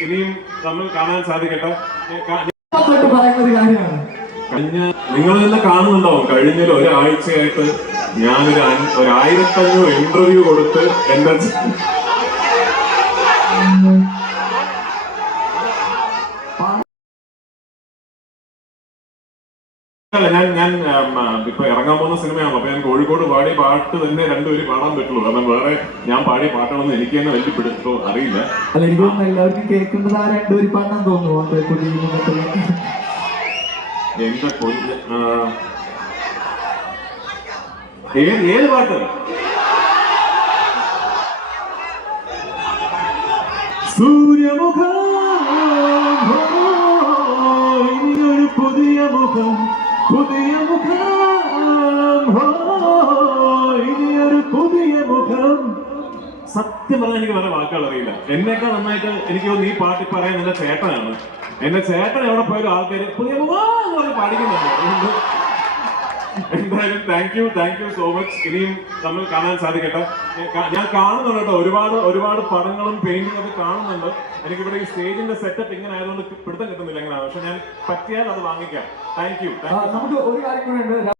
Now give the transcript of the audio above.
ഇനിയും നമ്മൾ കാണാൻ സാധിക്കട്ടെ. പറയുന്ന കാര്യമാണ്. കഴിഞ്ഞ നിങ്ങൾ തന്നെ കാണുന്നുണ്ടാവും കഴിഞ്ഞ ഒരു ഒരാഴ്ചയായിട്ട് ഞാനൊരു ഒരായിരത്തഞ്ഞൂറ് ഇന്റർവ്യൂ കൊടുത്ത് എന്റെ അല്ല, ഞാൻ ഞാൻ ഇപ്പൊ ഇറങ്ങാൻ പോകുന്ന സിനിമയാണ് അപ്പൊ ഞാൻ കോഴിക്കോട് പാടിയ പാട്ട് തന്നെ രണ്ടുപേരും പാടാൻ പറ്റുള്ളൂ കാരണം വേറെ ഞാൻ പാടിയ പാട്ടാണെന്ന് എനിക്ക് തന്നെ വലിയ പിടുത്തോ അറിയില്ല അല്ല എനിക്ക് എല്ലാവർക്കും കേൾക്കുന്നത് ആ രണ്ടുപേരും പാടാൻ തോന്നുന്നു എന്റെ ഏത് പാട്ട് സൂര്യമുഖം പുതിയ മുഖം പുതിയ മുഖം. ഇനിയൊരു പുതിയ മുഖം. സത്യം പറഞ്ഞാൽ എനിക്ക് വേറെ വാക്കുകൾ അറിയില്ല. എന്നേക്കാൾ നന്നായിട്ട് എനിക്ക് തോന്നുന്നു ഈ പാട്ട് പറയാൻ എന്റെ ചേട്ടനാണ്. എന്റെ ചേട്ടൻ എവിടെ പോയാലും ആൾക്കാർ പുതിയ മുഖം എന്ന് പറഞ്ഞ് പാടിക്കുന്നുണ്ട്. എന്തായാലും thank you thank you so much ഇനിയും നമ്മൾ കാണാൻ സാധിക്കട്ടെ. ഞാൻ കാണുന്നുണ്ട് കേട്ടോ. ഒരുപാട് ഒരുപാട് പടങ്ങളും പെയിന്റിംഗ് ഒക്കെ കാണുന്നുണ്ട്. എനിക്കിവിടെ ഈ സ്റ്റേജിന്റെ സെറ്റപ്പ് ഇങ്ങനെ ആയതുകൊണ്ട് പിടുത്തം കിട്ടുന്നില്ല എങ്ങനെയാണ് പക്ഷെ ഞാൻ പറ്റിയാൽ അത് വാങ്ങിക്കാം. താങ്ക് യു നമുക്ക് ഒരു കാര്യം കൂടെ